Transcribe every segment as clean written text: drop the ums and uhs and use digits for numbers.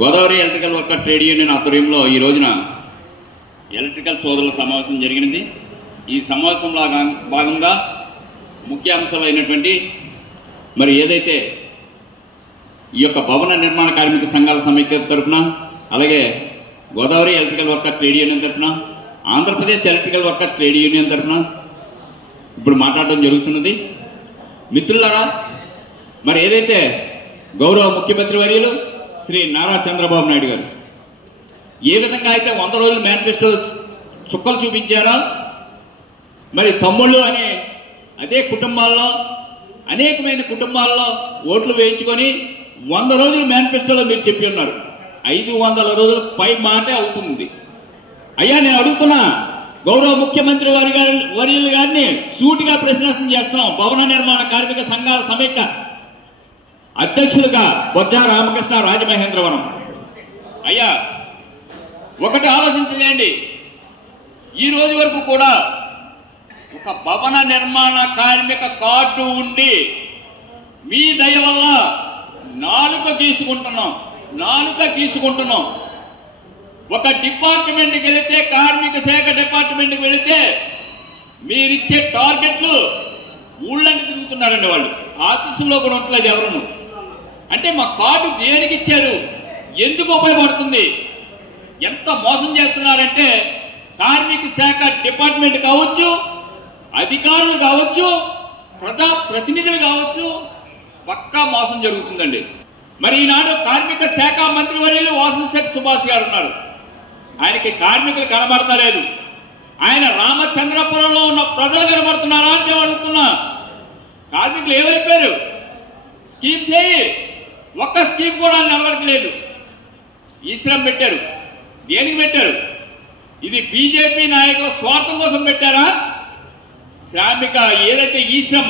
Godavari electrical worker trade union ఆధ్వర్యంలో ఈ రోజున ఎలక్ట్రికల్ సోదరుల సమావేశం జరిగినది. ఈ సమావేశంలో భాగంగా ముఖ్య అంశాలైనటువంటి మరి ఏదైతే ఈ యొక్క భవన నిర్మాణ కార్మిక సంఘాల సమైక్యత తరఫున, అలాగే Godavari electrical worker trade union తరఫున, Andhra Pradesh electrical worker trade union తరఫున ఇప్పుడు మాట్లాడడం జరుగుతున్నది. మిత్రులారా, మరి ఏదైతే గౌరవ ముఖ్యమంత్రి వర్యులు శ్రీ నారా చంద్రబాబు నాయుడు గారు ఏ విధంగా అయితే 100 రోజుల మేనిఫెస్టో చుక్కలు చూపించారో, మరి తమ్ముళ్ళు అనే అదే కుటుంబాల్లో అనేకమైన కుటుంబాల్లో ఓట్లు వేయించుకొని 100 రోజుల మేనిఫెస్టోలో మీరు చెప్పి ఉన్నారు. 500 రోజుల పై మాటే అవుతుంది. అయ్యా, నేను అడుగుతున్నా గౌరవ ముఖ్యమంత్రి వర్యులు గారిని సూటిగా ప్రశ్న చేస్తున్నాం. భవన నిర్మాణ కార్మిక సంఘాల సమైక్య అధ్యక్షులుగా బొజ్జా రామకృష్ణ, రాజమహేంద్రవరం. అయ్యా, ఒకటి ఆలోచించండి. ఈ రోజు వరకు కూడా ఒక భవన నిర్మాణ కార్మిక కార్డు ఉండి మీ దయ వల్ల నాలుక గీసుకుంటున్నాం. ఒక డిపార్ట్మెంట్కి వెళితే, కార్మిక శాఖ డిపార్ట్మెంట్కి వెళితే మీరిచ్చే టార్గెట్లు ఊళ్ళని తిరుగుతున్నారండి. వాళ్ళు ఆఫీసుల్లో కూడా ఉండలేదు ఎవరును. అంటే మా కార్డు దేనికి ఇచ్చారు, ఎందుకు ఉపయోగపడుతుంది, ఎంత మోసం చేస్తున్నారంటే కార్మిక శాఖ డిపార్ట్మెంట్ కావచ్చు, అధికారులు కావచ్చు, ప్రజా ప్రతినిధులు కావచ్చు, పక్కా మోసం జరుగుతుందండి. మరి ఈనాడు కార్మిక శాఖ మంత్రి వర్యులు వాసంశెట్టి సుభాష్ గారు ఉన్నారు. ఆయనకి కార్మికులు కనబడతలేదు. ఆయన రామచంద్రపురంలో ఉన్న ప్రజలు కనబడుతున్నారా అంటే అడుగుతున్నా. కార్మికులు ఏమైపోయారు? స్కీమ్ చేయి, ఒక్క స్కీమ్ కూడా నిలబడట్లేదు. ఈ శ్రమ పెట్టారు, దేనికి పెట్టారు? ఇది బీజేపీ నాయకుల స్వార్థం కోసం పెట్టారా? శ్రామిక ఏదైతే ఈ శ్రమ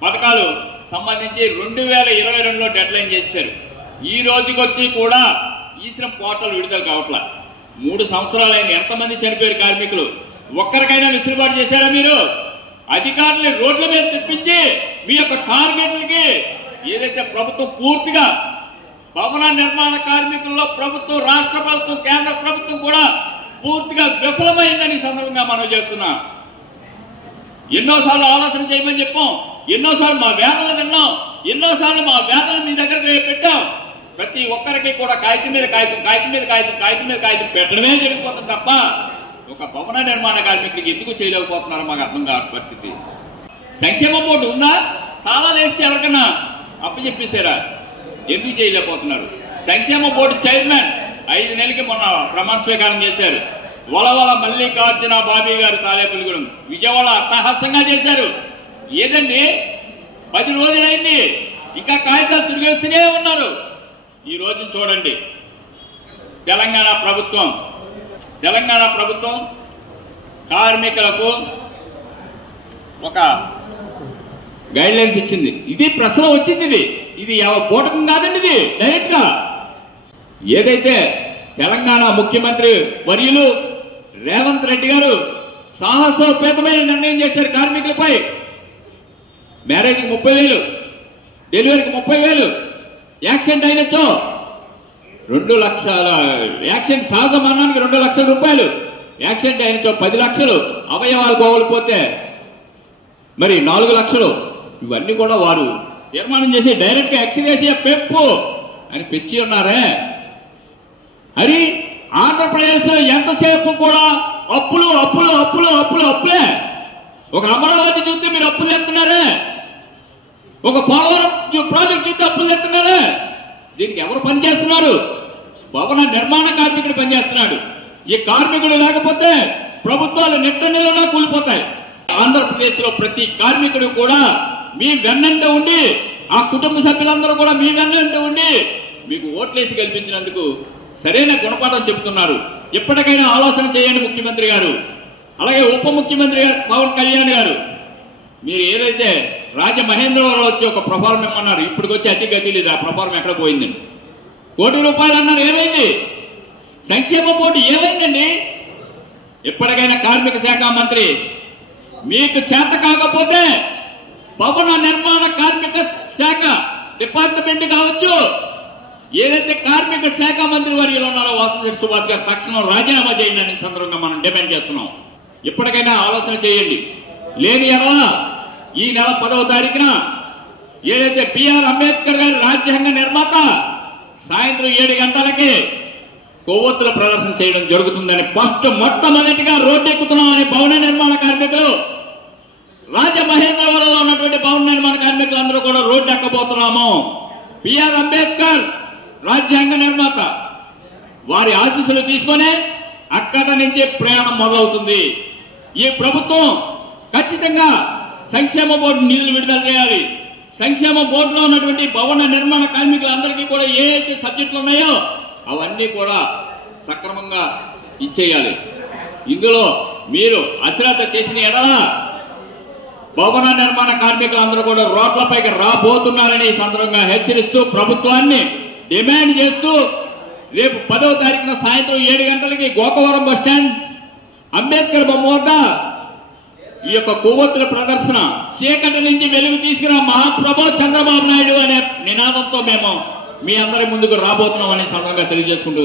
పథకాలు సంబంధించి 2022లో డెడ్ లైన్ చేశారు. ఈ రోజుకి వచ్చి కూడా ఈ శ్రమ పోర్టల్ విడుదల కావట్లా. 3 సంవత్సరాలైంది. ఎంతమంది చనిపోయారు కార్మికులు? ఒక్కరికైనా విసులుబాటు చేశారా మీరు? అధికారులు రోడ్ల మీద తెప్పించి మీ యొక్క టార్గెట్లకి ఏదైతే ప్రభుత్వం పూర్తిగా భవన నిర్మాణ కార్మికుల్లో ప్రభుత్వం, రాష్ట్ర ప్రభుత్వం, కేంద్ర ప్రభుత్వం కూడా పూర్తిగా విఫలమైందని సందర్భంగా మనం చేస్తున్నాం. ఎన్నోసార్లు ఆలోచన చేయమని చెప్పాం, ఎన్నోసార్లు మా వేదనలు విన్నాం, ఎన్నోసార్లు మా వేదనలు మీ దగ్గర పెట్టాం. ప్రతి ఒక్కరికి కూడా కాగితం మీద కాగితం పెట్టడమే జరిగిపోతుంది తప్ప ఒక భవన నిర్మాణ కార్మికుడికి ఎందుకు చేయలేకపోతున్నారో మాకు అర్థం కాని పరిస్థితి. సంక్షేమ బోర్డు ఉందా? తాళాలు వేసి ఎవరికైనా అప్పచెప్పేశారా? ఎందుకు చేయలేకపోతున్నారు? సంక్షేమ బోర్డు చైర్మన్ 5 నెలలకి మొన్న ప్రమాణ స్వీకారం చేశారు. వలవల మల్లికార్జున బాబీ గారు తాలేపల్లిగూడెం, విజయవాడ అట్టహాసంగా చేశారు. ఏదండి, 10 రోజులైంది, ఇంకా కాగితాలు తిరిగేస్తూనే ఉన్నారు. ఈ రోజు చూడండి, తెలంగాణ ప్రభుత్వం కార్మికులకు ఒక గైడ్ లైన్స్ ఇచ్చింది. ఇది ప్రశ్న వచ్చింది. ఇది బోటకం కాదండి, ఇది డైరెక్ట్ గా ఏదైతే తెలంగాణ ముఖ్యమంత్రి వర్యులు రేవంత్ రెడ్డి గారు సాహసోపేతమైన నిర్ణయం చేశారు. కార్మికులపై మ్యారేజ్కి 30,000, డెలివరీకి 30,000, యాక్సిడెంట్ అయినచ్చో 2 లక్షల, యాక్సిడెంట్ సహజ మరణానికి 2 లక్షల రూపాయలు, యాక్సిడెంట్ అయినచ్చో 10 లక్షలు, అవయవాలు కోల్పోతే మరి 4 లక్షలు. ఇవన్నీ కూడా వారు తీర్మానం చేసి డైరెక్ట్ గా ఎక్స్గ్రేషియా పెంపు అని పెంచి ఉన్నారే. అది ఆంధ్రప్రదేశ్ లో ఎంతసేపు కూడా అప్పులే. ఒక అమరావతి చూస్తే మీరు అప్పులు తెస్తున్నారే, ఒక పోలవరం ప్రాజెక్ట్ చూస్తే అప్పులు తెస్తున్నారే. దీనికి ఎవరు పనిచేస్తున్నారు? భవన నిర్మాణ కార్మికుడు పనిచేస్తున్నాడు. ఈ కార్మికుడు లేకపోతే ప్రభుత్వాలు నిట్టనిలునా కూలిపోతాయి. ఆంధ్రప్రదేశ్ లో ప్రతి కార్మికుడు కూడా మీ వెన్నంట ఉండి, ఆ కుటుంబ సభ్యులందరూ కూడా మీ వెన్నంట ఉండి మీకు ఓట్లేసి గెలిపించినందుకు సరైన గుణపాఠం చెబుతున్నారు. ఎప్పటికైనా ఆలోచన చేయండి ముఖ్యమంత్రి గారు, అలాగే ఉప ముఖ్యమంత్రి గారు పవన్ కళ్యాణ్ గారు. మీరు ఏదైతే రాజమహేంద్రవరం వచ్చి ఒక ప్రొఫార్మ్ ఇమ్మన్నారు, ఇప్పటికొచ్చి అతి గతి లేదు. ఆ ప్రొఫార్మ్ ఎక్కడ పోయిందండి? ₹1 కోటి అన్నారు, ఏమైంది? సంక్షేమ బోర్డు ఏమైందండి? ఎప్పటికైనా కార్మిక శాఖ మంత్రి మీకు చేత కాకపోతే భవన నిర్మాణ కార్మిక శాఖ డిపార్ట్మెంట్ కావచ్చు, ఏదైతే కార్మిక శాఖ మంత్రి వర్యులు ఉన్నారో వాసంశెట్టి సుభాష్ గారు తక్షణం రాజీనామా చేయండి అని సందర్భంగా మనం డిమాండ్ చేస్తున్నాం. ఇప్పటికైనా ఆలోచన చేయండి. లేని ఎడల ఈ నెల 10వ తారీఖున ఏదైతే బిఆర్ అంబేద్కర్ గారి రాజ్యాంగ నిర్మాత సాయంత్రం 7 గంటలకి కొవ్వొత్తుల ప్రదర్శన చేయడం జరుగుతుందని మొట్టమొదటిగా రోడ్డు ఎక్కుతున్నామని భవన నిర్మాణ కార్మికులు, రాజమహేంద్రవరంలో ఉన్నటువంటి భవన నిర్మాణ కార్మికులందరూ కూడా రోడ్డు ఎక్కబోతున్నాము. బిఆర్ అంబేద్కర్ రాజ్యాంగ నిర్మాత వారి ఆశీస్సులు తీసుకొని అక్కడి నుంచి ప్రయాణం మొదలవుతుంది. ఈ ప్రభుత్వం ఖచ్చితంగా సంక్షేమ బోర్డు నిధులు విడుదల చేయాలి. సంక్షేమ బోర్డులో ఉన్నటువంటి భవన నిర్మాణ కార్మికులందరికీ కూడా ఏ అయితే సబ్జెక్టులు ఉన్నాయో అవన్నీ కూడా సక్రమంగా ఇచ్చేయాలి. ఇందులో మీరు అశ్రద్ధ చేసిన ఎడల భవన నిర్మాణ కార్మికులందరూ కూడా రోడ్లపైకి రాబోతున్నారని ఈ సందర్భంగా హెచ్చరిస్తూ ప్రభుత్వాన్ని డిమాండ్ చేస్తూ రేపు 10వ తారీఖున సాయంత్రం 7 గంటలకి గోకవరం బస్టాండ్ అంబేద్కర్ బొమ్మ వద్ద ఈ యొక్క కొవ్వొత్తుల ప్రదర్శన, చీకటి నుంచి వెలుగు తీసుకున్న మహాప్రభు చంద్రబాబు నాయుడు అనే నినాదంతో మేము మీ అందరి ముందుకు రాబోతున్నాం అనే సందర్భంగా తెలియజేసుకుంటూ